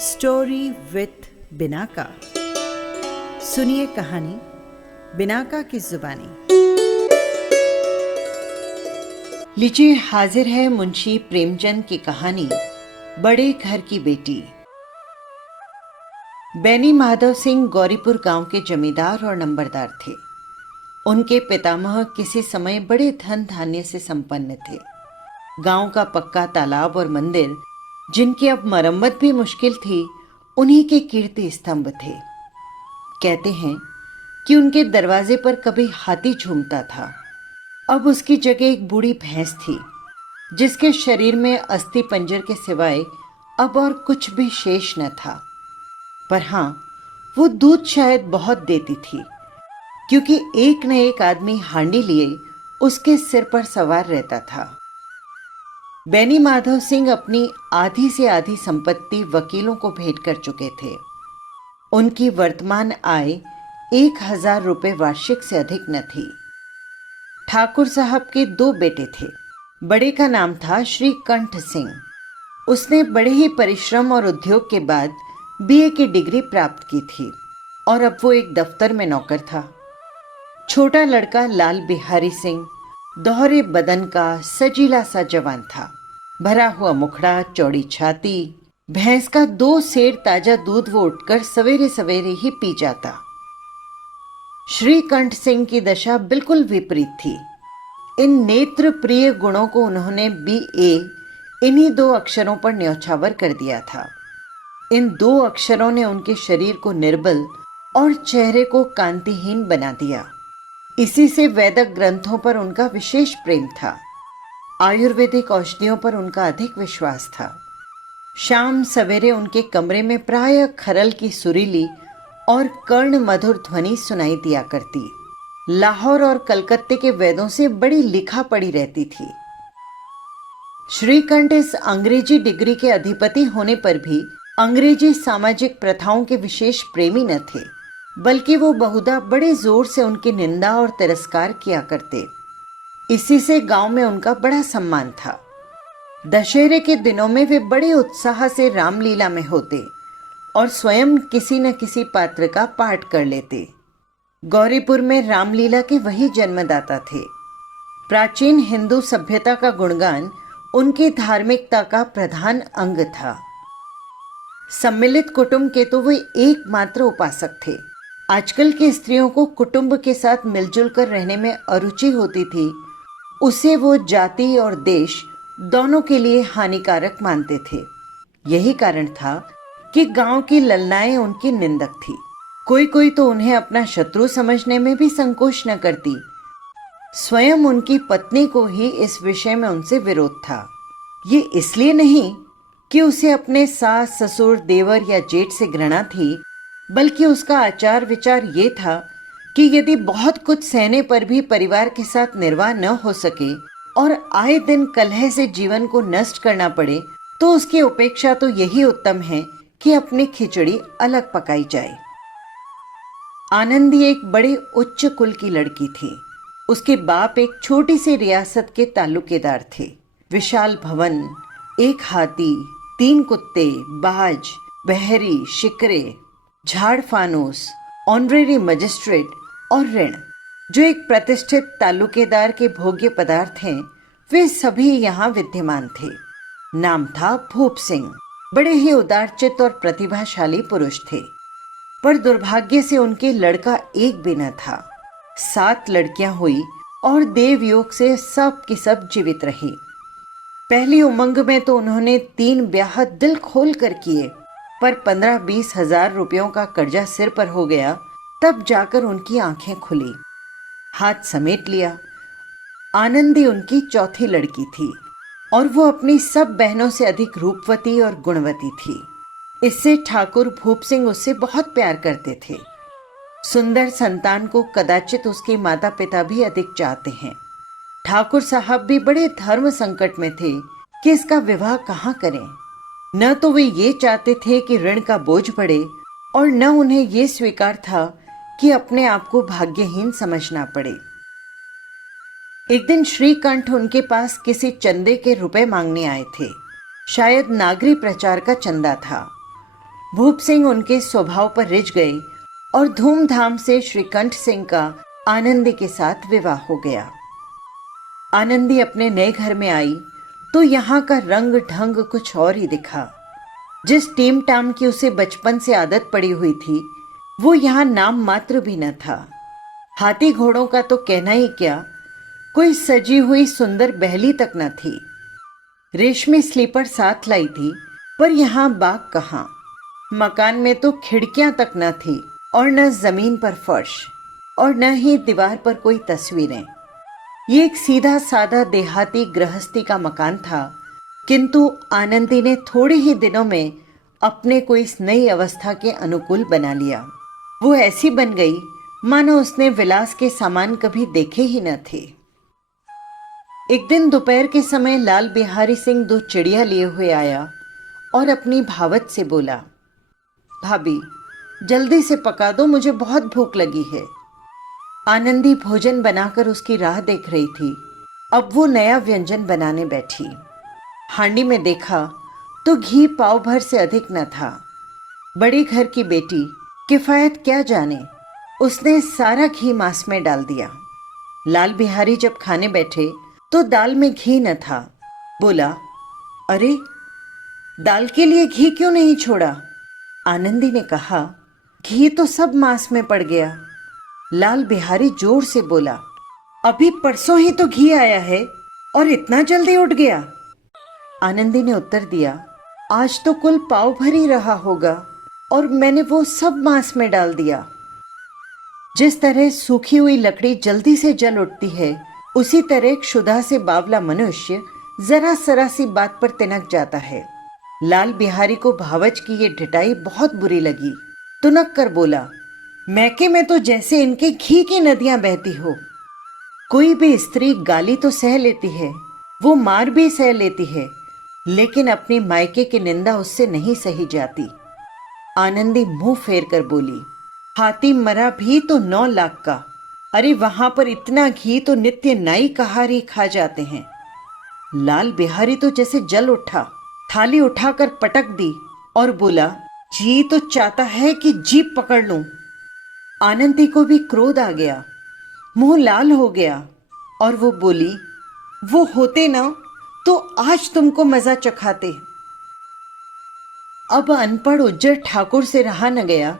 Story with Binaca. सुनिए कहानी Binaca की जुबानी। लीजिए, हाजिर है मुंशी प्रेमचंद की कहानी बड़े घर की बेटी। बैनी माधव सिंह गौरीपुर गांव के जमींदार और नंबरदार थे। उनके पितामह किसी समय बड़े धन धान्य से संपन्न थे। गांव का पक्का तालाब और मंदिर, जिनकी अब मरम्मत भी मुश्किल थी, उन्हीं के कीर्ति स्तंभ थे। कहते हैं कि उनके दरवाजे पर कभी हाथी झूमता था। अब उसकी जगह एक बूढ़ी भैंस थी, जिसके शरीर में अस्थि पंजर के सिवाय अब और कुछ भी शेष न था। पर हाँ, वो दूध शायद बहुत देती थी, क्योंकि एक न एक आदमी हांडी लिए उसके सिर पर सवार रहता था। बैनी माधव सिंह अपनी आधी से आधी संपत्ति वकीलों को भेंट कर चुके थे। उनकी वर्तमान आय 1000 रुपये वार्षिक से अधिक न थी। ठाकुर साहब के 2 बेटे थे। बड़े का नाम था श्री कंठ सिंह। उसने बड़े ही परिश्रम और उद्योग के बाद बीए की डिग्री प्राप्त की थी और अब वो एक दफ्तर में नौकर था। छोटा लड़का लाल बिहारी सिंह दोहरे बदन का सजीला सा जवान था। भरा हुआ मुखड़ा, चौड़ी छाती, भैंस का 2 सेर ताजा दूध वो उठकर सवेरे सवेरे ही पी जाता। श्रीकंठ सिंह की दशा बिल्कुल विपरीत थी। इन नेत्र प्रिय गुणों को उन्होंने बीए इन्हीं 2 अक्षरों पर न्यौछावर कर दिया था। इन 2 अक्षरों ने उनके शरीर को निर्बल और चेहरे को कांतिहीन बना दिया। इसी से वैदिक ग्रंथों पर उनका विशेष प्रेम था। आयुर्वेदिक औषधियों पर उनका अधिक विश्वास था। शाम सवेरे उनके कमरे में प्रायः खरल की सुरीली और कर्ण मधुर ध्वनि सुनाई दिया करती। लाहौर और कलकत्ते के वेदों से बड़ी लिखा पड़ी रहती थी। श्रीकंठ इस अंग्रेजी डिग्री के अधिपति होने पर भी अंग्रेजी सामाजिक प्रथाओं के विशेष प्रेमी न थे, बल्कि वो बहुधा बड़े जोर से उनकी निंदा और तिरस्कार किया करते। इसी से गांव में उनका बड़ा सम्मान था। दशहरे के दिनों में वे बड़े उत्साह से रामलीला में होते और स्वयं किसी न किसी पात्र का पाठ कर लेते। गौरीपुर में रामलीला के वही जन्मदाता थे। प्राचीन हिंदू सभ्यता का गुणगान उनकी धार्मिकता का प्रधान अंग था। सम्मिलित कुटुंब के तो वे एकमात्र उपासक थे। आजकल की स्त्रियों को कुटुंब के साथ मिलजुल कर रहने में अरुचि होती थी। उसे वो जाति और देश दोनों के लिए हानिकारक मानते थे। यही कारण था कि गांव की ललनाएं उनकी निंदक थी। कोई कोई तो उन्हें अपना शत्रु समझने में भी संकोच न करती। स्वयं उनकी पत्नी को ही इस विषय में उनसे विरोध था। ये इसलिए नहीं कि उसे अपने सास, ससुर, देवर या जेठ से घृणा थी, बल्कि उसका आचार विचार ये था कि यदि बहुत कुछ सहने पर भी परिवार के साथ निर्वाह न हो सके और आए दिन कलह से जीवन को नष्ट करना पड़े, तो उसकी उपेक्षा तो यही उत्तम है कि अपनी खिचड़ी अलग पकाई जाए। आनंदी एक बड़े उच्च कुल की लड़की थी। उसके बाप एक छोटी सी रियासत के तालुकेदार थे। विशाल भवन, 1 हाथी, 3 कुत्ते, बाज, बहरी, शिकरे, झाड़ फानूस, ऑनरेरी मजिस्ट्रेट और ऋण, जो एक प्रतिष्ठित तालुकेदार के भोग्य पदार्थ हैं, वे सभी यहाँ विद्यमान थे। नाम था भूप सिंह। बड़े ही उदारचित्त और प्रतिभाशाली पुरुष थे, पर दुर्भाग्य से उनके लड़का एक भी न था। 7 लड़कियां हुई और देवयोग से सब की सब जीवित रही। पहली उमंग में तो उन्होंने 3 ब्याह दिल खोल कर किए, पर 15-20 हजार रुपयों का कर्जा सिर पर हो गया। तब जाकर उनकी आंखें खुली, हाथ समेट लिया। आनंदी उनकी चौथी लड़की थी और वो अपनी सब बहनों से अधिक रूपवती और गुणवती थी। इससे ठाकुर भूप सिंह उससे बहुत प्यार करते थे। सुंदर संतान को कदाचित उसके माता पिता भी अधिक चाहते हैं। ठाकुर साहब भी बड़े धर्म संकट में थे कि इसका विवाह कहाँ करें। न तो वे ये चाहते थे कि ऋण का बोझ बढ़े और न उन्हें ये स्वीकार था कि अपने आप को भाग्यहीन समझना पड़े। एक दिन श्रीकंठ उनके पास किसी चंदे के रुपए मांगने आए थे। शायद नागरी प्रचार का चंदा था। भूप सिंह उनके स्वभाव पर रिझ गए और धूमधाम से श्रीकंठ सिंह का आनंदी के साथ विवाह हो गया। आनंदी अपने नए घर में आई तो यहाँ का रंग ढंग कुछ और ही दिखा। जिस टीम टाम की उसे बचपन से आदत पड़ी हुई थी वो यहाँ नाम मात्र भी न था। हाथी घोड़ों का तो कहना ही क्या, कोई सजी हुई सुंदर बहली तक न थी। रेशमी स्लीपर साथ लाई थी पर यहाँ बाग कहाँ। मकान में तो खिड़कियां तक न थी और न जमीन पर फर्श और न ही दीवार पर कोई तस्वीरें। ये एक सीधा साधा देहाती गृहस्थी का मकान था, किंतु आनंदी ने थोड़े ही दिनों में अपने को इस नई अवस्था के अनुकूल बना लिया। वो ऐसी बन गई मानो उसने विलास के सामान कभी देखे ही न थे। एक दिन दोपहर के समय लाल बिहारी सिंह 2 चिड़िया लिए हुए आया और अपनी भावत से बोला, भाभी जल्दी से पका दो, मुझे बहुत भूख लगी है। आनंदी भोजन बनाकर उसकी राह देख रही थी। अब वो नया व्यंजन बनाने बैठी। हांडी में देखा तो घी पाव भर से अधिक न था। बड़े घर की बेटी किफायत क्या जाने, उसने सारा घी मांस में डाल दिया। लाल बिहारी जब खाने बैठे तो दाल में घी न था। बोला, अरे दाल के लिए घी क्यों नहीं छोड़ा? आनंदी ने कहा, घी तो सब मांस में पड़ गया। लाल बिहारी जोर से बोला, अभी परसों ही तो घी आया है और इतना जल्दी उठ गया। आनंदी ने उत्तर दिया, आज तो कुल पाव भर ही रहा होगा और मैंने वो सब मांस में डाल दिया। जिस तरह सूखी हुई लकड़ी जल्दी से जल उठती है, उसी तरह क्षुधा से बावला मनुष्य जरा सरा सी बात पर तिनक जाता है। लाल बिहारी को भावच की ये ढिठाई बहुत बुरी लगी। तुनक कर बोला, मैके में तो जैसे इनके घी की नदियां बहती हो। कोई भी स्त्री गाली तो सह लेती है, वो मार भी सह लेती है, लेकिन अपनी मायके की निंदा उससे नहीं सही जाती। आनंदी मुंह फेर कर बोली, हाथी मरा भी तो 9 लाख का। अरे वहां पर इतना घी तो नित्य नाई कहार ही खा जाते हैं। लाल बिहारी तो जैसे जल उठा, थाली उठाकर पटक दी और बोला, जी तो चाहता है कि जीभ पकड़ लूं। आनंदी को भी क्रोध आ गया, मुंह लाल हो गया और वो बोली, वो होते ना तो आज तुमको मजा चखाते। अब अनपढ़ उज्जर ठाकुर से रहा न गया।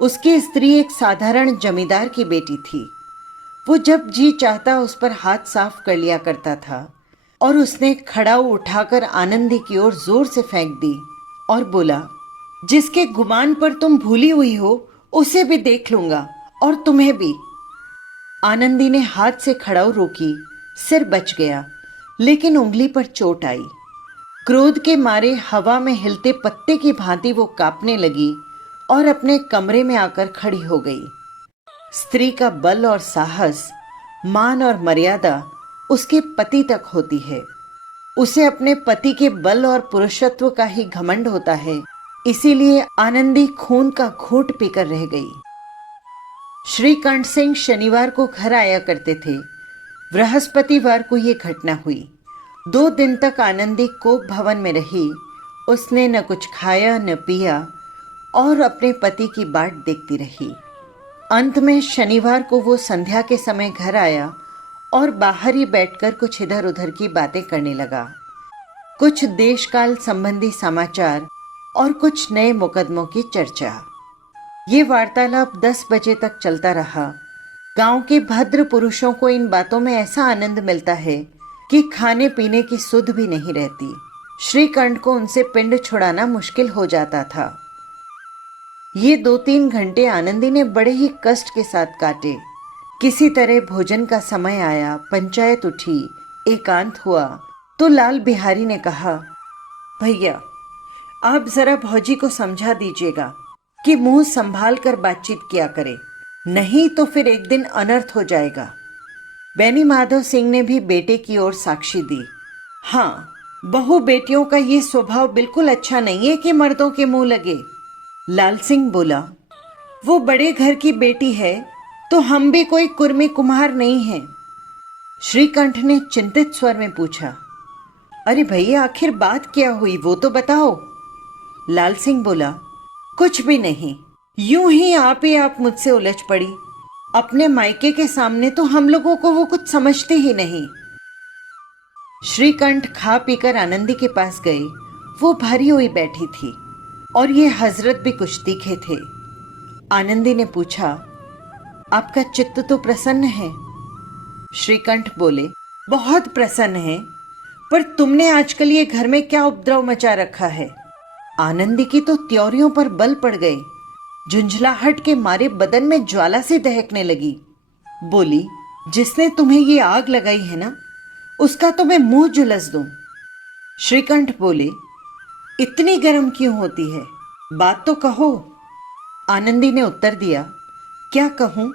उसकी स्त्री एक साधारण जमींदार की बेटी थी। वो जब जी चाहता उस पर हाथ साफ कर लिया करता था और उसने खड़ाऊ उठाकर आनंदी की ओर जोर से फेंक दी और बोला, जिसके गुमान पर तुम भूली हुई हो उसे भी देख लूंगा और तुम्हें भी। आनंदी ने हाथ से खड़ाऊ रोकी, सिर बच गया, लेकिन उंगली पर चोट आई। क्रोध के मारे हवा में हिलते पत्ते की भांति वो कांपने लगी और अपने कमरे में आकर खड़ी हो गई। स्त्री का बल और साहस, मान और मर्यादा उसके पति तक होती है। उसे अपने पति के बल और पुरुषत्व का ही घमंड होता है, इसीलिए आनंदी खून का घूंट पीकर रह गई। श्रीकंठ सिंह शनिवार को घर आया करते थे। बृहस्पतिवार को ये घटना हुई। 2 दिन तक आनंदी कोप भवन में रही। उसने न कुछ खाया न पिया और अपने पति की बाट देखती रही। अंत में शनिवार को वो संध्या के समय घर आया और बाहर ही बैठकर कुछ इधर उधर की बातें करने लगा। कुछ देशकाल संबंधी समाचार और कुछ नए मुकदमों की चर्चा। ये वार्तालाप 10 बजे तक चलता रहा। गांव के भद्र पुरुषों को इन बातों में ऐसा आनंद मिलता है कि खाने पीने की सुध भी नहीं रहती। श्रीकंठ को उनसे पिंड छुड़ाना मुश्किल हो जाता था। ये 2-3 घंटे आनंदी ने बड़े ही कष्ट के साथ काटे। किसी तरह भोजन का समय आया, पंचायत उठी, एकांत हुआ तो लाल बिहारी ने कहा, भैया आप जरा भौजी को समझा दीजिएगा कि मुंह संभाल कर बातचीत किया करे, नहीं तो फिर एक दिन अनर्थ हो जाएगा। बैनी माधव सिंह ने भी बेटे की ओर साक्षी दी। हाँ, बहू बेटियों का ये स्वभाव बिल्कुल अच्छा नहीं है कि मर्दों के मुंह लगे। लाल सिंह बोला, वो बड़े घर की बेटी है तो हम भी कोई कुर्मी कुम्हार नहीं हैं। श्रीकंठ ने चिंतित स्वर में पूछा, अरे भैया आखिर बात क्या हुई वो तो बताओ। लाल सिंह बोला, कुछ भी नहीं, यूं ही आप मुझसे उलझ पड़ी। अपने मायके के सामने तो हम लोगों को वो कुछ समझते ही नहीं। श्रीकंठ खा पीकर आनंदी के पास गए। वो भरी हुई बैठी थी और ये हजरत भी कुछ तीखे थे। आनंदी ने पूछा, आपका चित्त तो प्रसन्न है? श्रीकंठ बोले, बहुत प्रसन्न है, पर तुमने आजकल ये घर में क्या उपद्रव मचा रखा है? आनंदी की तो त्योरियों पर बल पड़ गए। झुंझलाहट के मारे बदन में ज्वाला से दहकने लगी। बोली, जिसने तुम्हें ये आग लगाई है ना, उसका तो मैं मुंह जुलस दूं। श्रीकंठ बोले, इतनी गर्म क्यों होती है? बात तो कहो। आनंदी ने उत्तर दिया, क्या कहूं?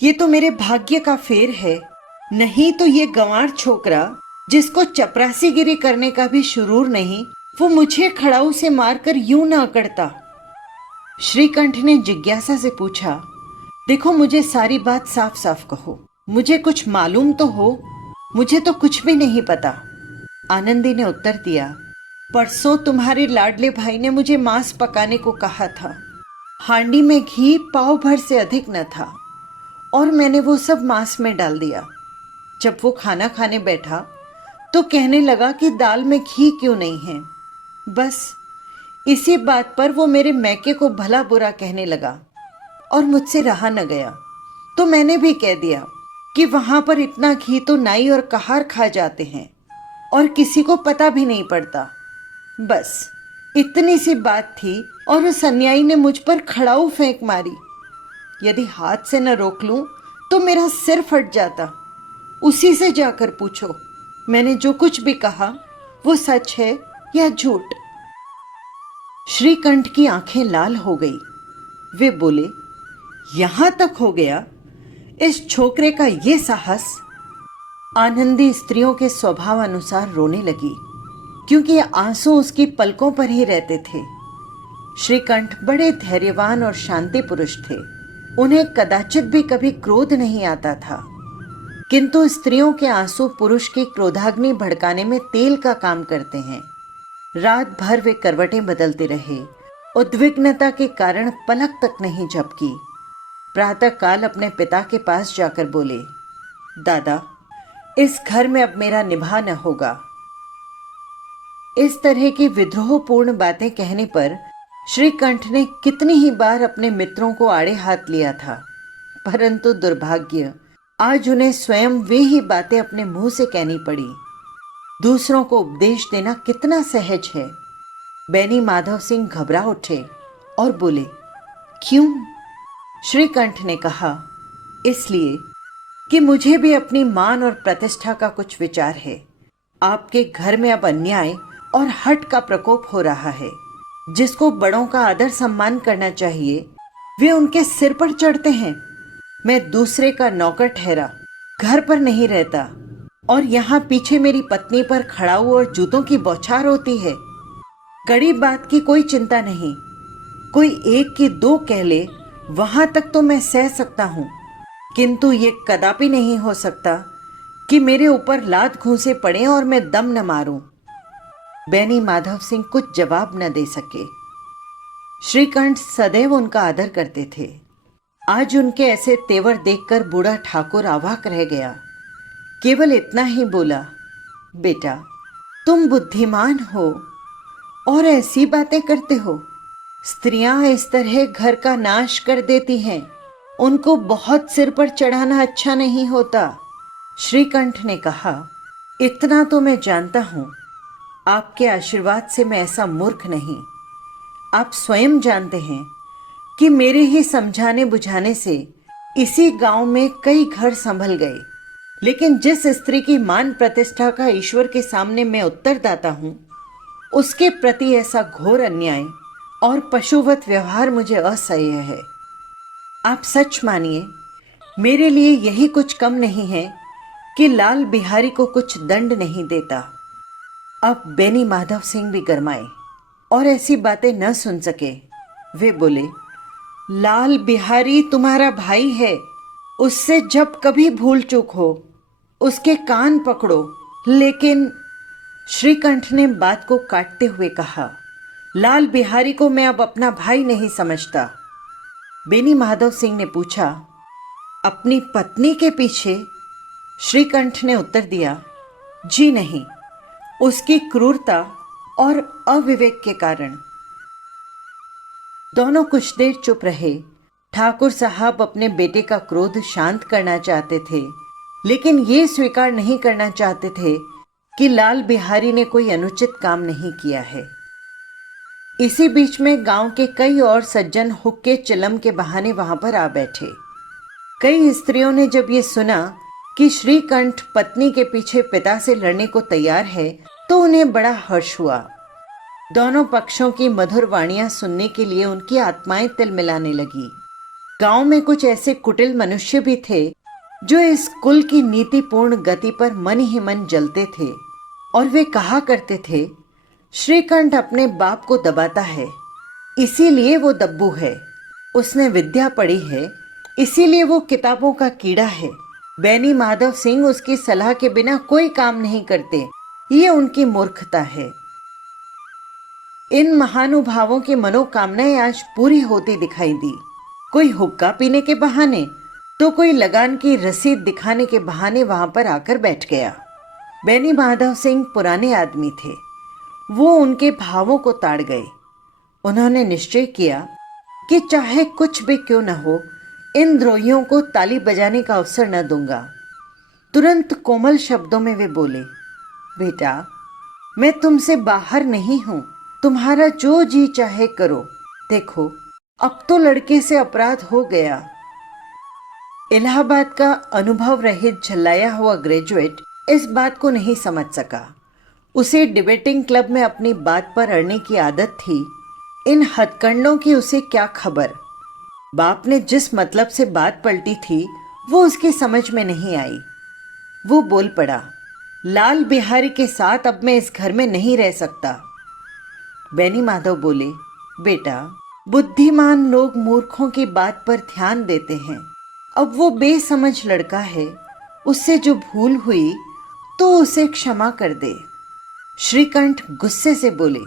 ये तो मेरे भाग्य का फेर है, नहीं तो ये गंवार छोकरा जिसको चपरासीगिरी करने का भी शुरूर नहीं, वो मुझे खड़ाऊ से मारकर यूं न अकड़ता। श्रीकंठ ने जिज्ञासा से पूछा, देखो मुझे सारी बात साफ साफ कहो, मुझे कुछ मालूम तो हो, मुझे तो कुछ भी नहीं पता। आनंदी ने उत्तर दिया, परसों तुम्हारे लाडले भाई ने मुझे मांस पकाने को कहा था। हांडी में घी पाव भर से अधिक न था और मैंने वो सब मांस में डाल दिया। जब वो खाना खाने बैठा तो कहने लगा कि दाल में घी क्यों नहीं है। बस इसी बात पर वो मेरे मैके को भला बुरा कहने लगा और मुझसे रहा न गया। तो मैंने भी कह दिया कि वहां पर इतना घी तो नाई और कहार खा जाते हैं और किसी को पता भी नहीं पड़ता। बस इतनी सी बात थी और उस अन्यायी ने मुझ पर खड़ाऊ फेंक मारी। यदि हाथ से न रोक लूं तो मेरा सिर फट जाता। उसी से जाकर पूछो, मैंने जो कुछ भी कहा वो सच है या झूठ। श्रीकंठ की आंखें लाल हो गई। वे बोले, यहां तक हो गया इस छोकरे का ये साहस? आनंदी स्त्रियों के स्वभाव अनुसार रोने लगी, क्योंकि आंसू उसकी पलकों पर ही रहते थे। श्रीकंठ बड़े धैर्यवान और शांति पुरुष थे। उन्हें कदाचित भी कभी क्रोध नहीं आता था, किंतु स्त्रियों के आंसू पुरुष की क्रोधाग्नि भड़काने में तेल का काम करते हैं। रात भर वे करवटें बदलते रहे। उद्विग्नता के कारण पलक तक नहीं झपकी। प्रातःकाल अपने पिता के पास जाकर बोले, दादा, इस घर में अब मेरा निभा न होगा। इस तरह की विद्रोहपूर्ण बातें कहने पर श्रीकंठ ने कितनी ही बार अपने मित्रों को आड़े हाथ लिया था, परंतु दुर्भाग्य आज उन्हें स्वयं वे ही बातें अपने मुंह से कहनी पड़ी। दूसरों को उपदेश देना कितना सहज है। बेनी माधव सिंह घबरा उठे और बोले, क्यों? श्रीकंठ ने कहा, इसलिए कि मुझे भी अपनी मान और प्रतिष्ठा का कुछ विचार है। आपके घर में अब अन्याय और हठ का प्रकोप हो रहा है। जिसको बड़ों का आदर सम्मान करना चाहिए वे उनके सिर पर चढ़ते हैं। मैं दूसरे का नौकर ठहरा, घर पर नहीं रहता, और यहाँ पीछे मेरी पत्नी पर खड़ाऊ और जूतों की बौछार होती है। कड़ी बात की कोई चिंता नहीं, कोई एक की दो कह ले, वहां तक तो मैं सह सकता हूं, किंतु ये कदापि नहीं हो सकता कि मेरे ऊपर लात घूंसे पड़े और मैं दम न मारूं। बेनी माधव सिंह कुछ जवाब न दे सके। श्रीकंठ सदैव उनका आदर करते थे। आज उनके ऐसे तेवर देखकर बूढ़ा ठाकुर अवाक रह गया। केवल इतना ही बोला, बेटा, तुम बुद्धिमान हो और ऐसी बातें करते हो। स्त्रियां इस तरह घर का नाश कर देती हैं। उनको बहुत सिर पर चढ़ाना अच्छा नहीं होता। श्रीकंठ ने कहा, इतना तो मैं जानता हूं, आपके आशीर्वाद से मैं ऐसा मूर्ख नहीं। आप स्वयं जानते हैं कि मेरे ही समझाने बुझाने से इसी गांव में कई घर संभल गए, लेकिन जिस स्त्री की मान प्रतिष्ठा का ईश्वर के सामने मैं उत्तरदाता हूं, उसके प्रति ऐसा घोर अन्याय और पशुवत व्यवहार मुझे असह्य है। आप सच मानिए, मेरे लिए यही कुछ कम नहीं है कि लाल बिहारी को कुछ दंड नहीं देता। अब बेनी माधव सिंह भी गरमाए और ऐसी बातें न सुन सके। वे बोले, लाल बिहारी तुम्हारा भाई है, उससे जब कभी भूल चूक हो उसके कान पकड़ो। लेकिन श्रीकंठ ने बात को काटते हुए कहा, लाल बिहारी को मैं अब अपना भाई नहीं समझता। बेनी माधव सिंह ने पूछा, अपनी पत्नी के पीछे? श्रीकंठ ने उत्तर दिया, जी नहीं, उसकी क्रूरता और अविवेक के कारण। दोनों कुछ देर चुप रहे। ठाकुर साहब अपने बेटे का क्रोध शांत करना चाहते थे, लेकिन ये स्वीकार नहीं करना चाहते थे कि लाल बिहारी ने कोई अनुचित काम नहीं किया है। इसी बीच में गांव के कई और सज्जन हुक्के चिलम के बहाने वहां पर आ बैठे। कई स्त्रियों ने जब ये सुना कि श्रीकंठ पत्नी के पीछे पिता से लड़ने को तैयार है, तो उन्हें बड़ा हर्ष हुआ। दोनों पक्षों की मधुर वाणियां सुनने के लिए उनकी आत्माएं तिलमिलाने लगी। गांव में कुछ ऐसे कुटिल मनुष्य भी थे जो इस कुल की नीतिपूर्ण गति पर मन ही मन जलते थे, और वे कहा करते थे, श्रीकंठ अपने बाप को दबाता है, इसीलिए वो दब्बू है। उसने विद्या पढ़ी है, इसीलिए वो किताबों का कीड़ा है। बेनी माधव सिंह उसकी सलाह के बिना कोई काम नहीं करते, ये उनकी मूर्खता है। इन महानुभावों की मनोकामनाएं आज पूरी होती दिखाई दी। कोई हुक्का पीने के बहाने तो कोई लगान की रसीद दिखाने के बहाने वहां पर आकर बैठ गया। बेनी माधव सिंह पुराने आदमी थे, वो उनके भावों को ताड़ गए। उन्होंने निश्चय किया कि चाहे कुछ भी क्यों न हो, इन द्रोहियों को ताली बजाने का अवसर न दूंगा। तुरंत कोमल शब्दों में वे बोले, बेटा, मैं तुमसे बाहर नहीं हूं, तुम्हारा जो जी चाहे करो। देखो, अब तो लड़के से अपराध हो गया। इलाहाबाद का अनुभव रहित झल्लाया हुआ ग्रेजुएट इस बात को नहीं समझ सका। उसे डिबेटिंग क्लब में अपनी बात पर अड़ने की आदत थी। इन हथकंडों की उसे क्या खबर। बाप ने जिस मतलब से बात पलटी थी वो उसकी समझ में नहीं आई। वो बोल पड़ा, लाल बिहारी के साथ अब मैं इस घर में नहीं रह सकता। बेनी माधव बोले, बेटा, बुद्धिमान लोग मूर्खों की बात पर ध्यान देते हैं। अब वो बेसमझ लड़का है, उससे जो भूल हुई तो उसे क्षमा कर दे। श्रीकंठ गुस्से से बोले,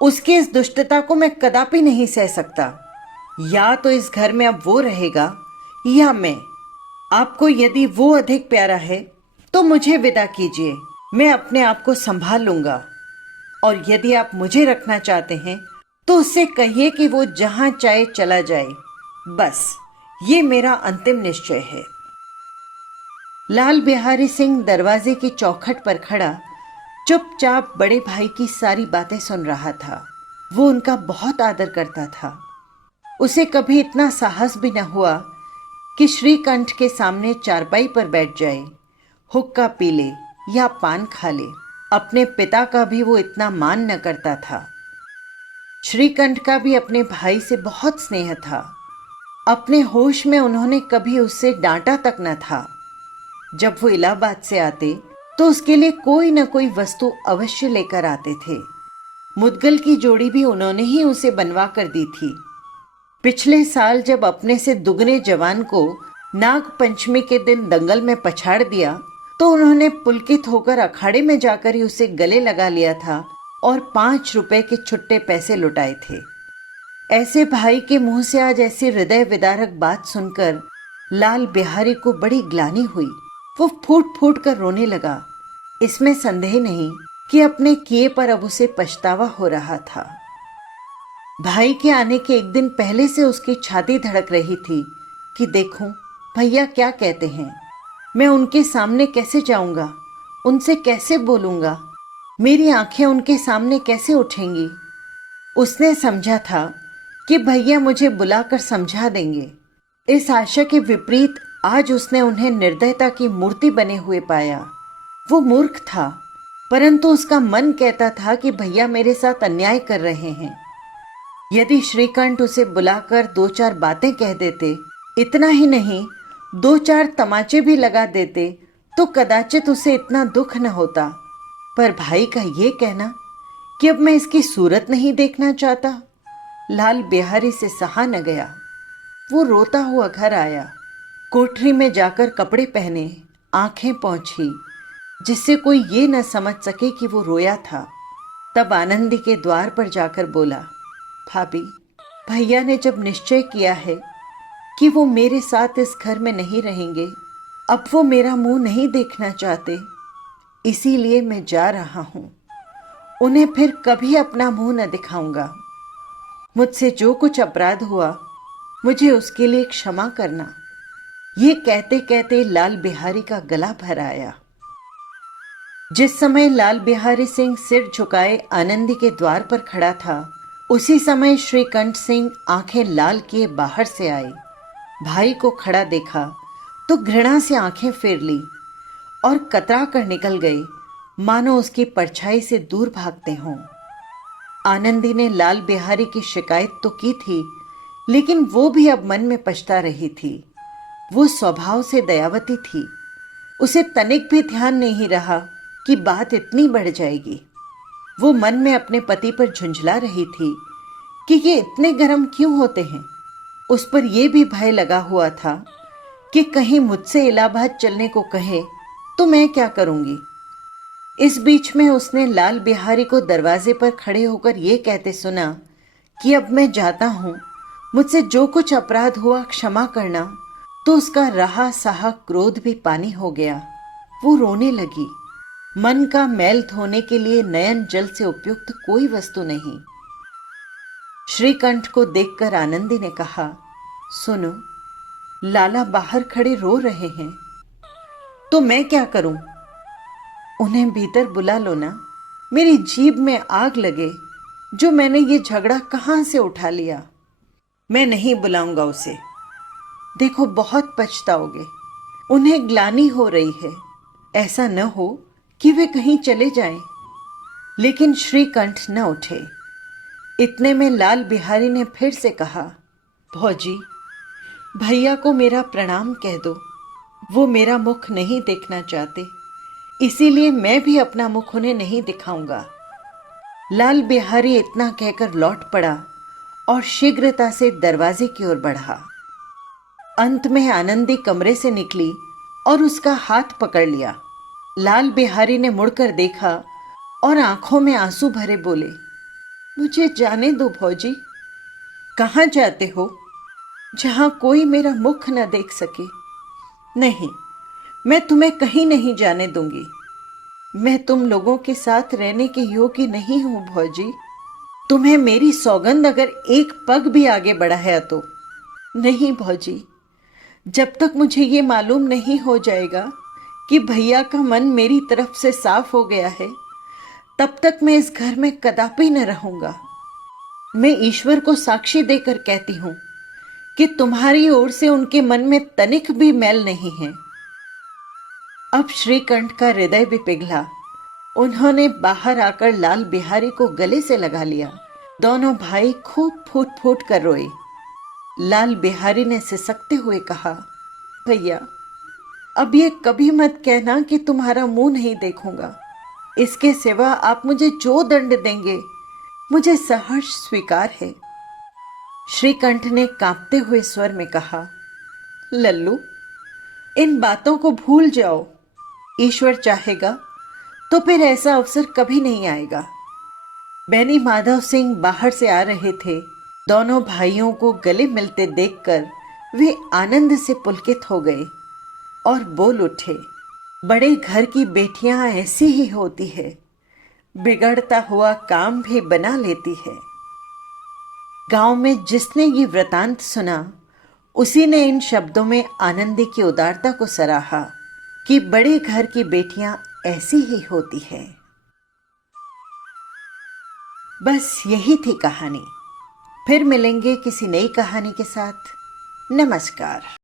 उसकी इस दुष्टता को मैं कदापि नहीं सह सकता। या तो इस घर में अब वो रहेगा या मैं। आपको यदि वो अधिक प्यारा है तो मुझे विदा कीजिए, मैं अपने आप को संभाल लूंगा। और यदि आप मुझे रखना चाहते हैं तो उससे कहिए कि वो जहां चाहे चला जाए। बस ये मेरा अंतिम निश्चय है। लाल बिहारी सिंह दरवाजे की चौखट पर खड़ा चुपचाप बड़े भाई की सारी बातें सुन रहा था। वो उनका बहुत आदर करता था। उसे कभी इतना साहस भी न हुआ कि श्रीकंठ के सामने चारपाई पर बैठ जाए, हुक्का पी ले या पान खा ले। अपने पिता का भी वो इतना मान न करता था। श्रीकंठ का भी अपने भाई से बहुत स्नेह था। अपने होश में उन्होंने कभी उससे डांटा तक न था। जब वो इलाहाबाद से आते तो उसके लिए कोई न कोई वस्तु अवश्य लेकर आते थे। मुदगल की जोड़ी भी उन्होंने ही उसे बनवा कर दी थी। पिछले साल जब अपने से दुगने जवान को नाग पंचमी के दिन दंगल में पछाड़ दिया तो उन्होंने पुलकित होकर अखाड़े में जाकर ही उसे गले लगा लिया था और 5 रुपए के छुट्टे पैसे लुटाए थे। ऐसे भाई के मुंह से आज ऐसी हृदय विदारक बात सुनकर लाल बिहारी को बड़ी ग्लानि हुई। वो फूट फूट कर रोने लगा। इसमें संदेह नहीं कि अपने किए पर अब उसे पछतावा हो रहा था। भाई के आने के एक दिन पहले से उसकी छाती धड़क रही थी कि देखूं भैया क्या कहते हैं। मैं उनके सामने कैसे जाऊंगा, उनसे कैसे बोलूंगा, मेरी आंखें उनके सामने कैसे उठेंगी। उसने समझा था कि भैया मुझे बुलाकर समझा देंगे। इस आशा के विपरीत आज उसने उन्हें निर्दयता की मूर्ति बने हुए पाया। वो मूर्ख था, परंतु उसका मन कहता था कि भैया मेरे साथ अन्याय कर रहे हैं। यदि श्रीकंठ उसे बुलाकर 2-4 बातें कह देते, इतना ही नहीं 2-4 तमाचे भी लगा देते, तो कदाचित उसे इतना दुख न होता। पर भाई का ये कहना कि अब मैं इसकी सूरत नहीं देखना चाहता, लाल बिहारी से सहा न गया। वो रोता हुआ घर आया। कोठरी में जाकर कपड़े पहने, आंखें पोंछी, जिससे कोई ये न समझ सके कि वो रोया था। तब आनंदी के द्वार पर जाकर बोला, भाभी, भैया ने जब निश्चय किया है कि वो मेरे साथ इस घर में नहीं रहेंगे, अब वो मेरा मुंह नहीं देखना चाहते, इसीलिए मैं जा रहा हूं। उन्हें फिर कभी अपना मुंह न दिखाऊंगा। मुझसे जो कुछ अपराध हुआ मुझे उसके लिए क्षमा करना। ये कहते कहते लाल बिहारी का गला भर आया। जिस समय लाल बिहारी सिंह सिर झुकाए आनंदी के द्वार पर खड़ा था, उसी समय श्रीकंठ सिंह आंखें लाल किए बाहर से आए। भाई को खड़ा देखा तो घृणा से आंखें फेर ली और कतरा कर निकल गए, मानो उसकी परछाई से दूर भागते हों। आनंदी ने लाल बिहारी की शिकायत तो की थी, लेकिन वो भी अब मन में पछता रही थी। वो स्वभाव से दयावती थी। उसे तनिक भी ध्यान नहीं रहा कि बात इतनी बढ़ जाएगी। वो मन में अपने पति पर झुंझला रही थी कि ये इतने गर्म क्यों होते हैं। उस पर यह भी भय लगा हुआ था कि कहीं मुझसे इलाहाबाद चलने को कहे तो मैं क्या करूंगी। इस बीच में उसने लाल बिहारी को दरवाजे पर खड़े होकर यह कहते सुना कि अब मैं जाता हूं, मुझसे जो कुछ अपराध हुआ क्षमा करना। तो उसका रहा सहा क्रोध भी पानी हो गया। वो रोने लगी। मन का मैल धोने के लिए नयन जल से उपयुक्त कोई वस्तु नहीं। श्रीकंठ को देखकर आनंदी ने कहा, सुनो, लाला बाहर खड़े रो रहे हैं, तो मैं क्या करूं? उन्हें भीतर बुला लो ना। मेरी जीभ में आग लगे जो मैंने ये झगड़ा कहां से उठा लिया। मैं नहीं बुलाऊंगा उसे। देखो, बहुत पछताओगे। उन्हें ग्लानि हो रही है। ऐसा न हो कि वे कहीं चले जाएं। लेकिन श्रीकंठ न उठे। इतने में लाल बिहारी ने फिर से कहा, भौजी, भैया को मेरा प्रणाम कह दो। वो मेरा मुख नहीं देखना चाहते, इसीलिए मैं भी अपना मुख उन्हें नहीं दिखाऊंगा। लाल बिहारी इतना कहकर लौट पड़ा और शीघ्रता से दरवाजे की ओर बढ़ा। अंत में आनंदी कमरे से निकली और उसका हाथ पकड़ लिया। लाल बिहारी ने मुड़कर देखा और आंखों में आंसू भरे बोले, मुझे जाने दो भौजी। कहाँ जाते हो? जहां कोई मेरा मुख न देख सके। नहीं, मैं तुम्हें कहीं नहीं जाने दूंगी। मैं तुम लोगों के साथ रहने के योग्य नहीं हूं भौजी। तुम्हें मेरी सौगंध अगर एक पग भी आगे बढ़ा है तो। नहीं भौजी, जब तक मुझे ये मालूम नहीं हो जाएगा कि भैया का मन मेरी तरफ से साफ हो गया है, तब तक मैं इस घर में कदापि न रहूंगा। मैं ईश्वर को साक्षी देकर कहती हूं कि तुम्हारी ओर से उनके मन में तनिक भी मैल नहीं है। अब श्रीकंठ का हृदय भी पिघला। उन्होंने बाहर आकर लाल बिहारी को गले से लगा लिया। दोनों भाई खूब फूट फूट कर रोए। लाल बिहारी ने सिसकते हुए कहा, भैया, अब ये कभी मत कहना कि तुम्हारा मुंह नहीं देखूंगा। इसके सिवा आप मुझे जो दंड देंगे मुझे सहर्ष स्वीकार है। श्रीकंठ ने कांपते हुए स्वर में कहा, लल्लू, इन बातों को भूल जाओ। ईश्वर चाहेगा तो फिर ऐसा अवसर कभी नहीं आएगा। बैनी माधव सिंह बाहर से आ रहे थे। दोनों भाइयों को गले मिलते देखकर वे आनंद से पुलकित हो गए और बोल उठे, बड़े घर की बेटियां ऐसी ही होती है, बिगड़ता हुआ काम भी बना लेती है। गांव में जिसने ये वृतांत सुना, उसी ने इन शब्दों में आनंदी की उदारता को सराहा कि बड़े घर की बेटियां ऐसी ही होती है। बस यही थी कहानी। फिर मिलेंगे किसी नई कहानी के साथ। नमस्कार।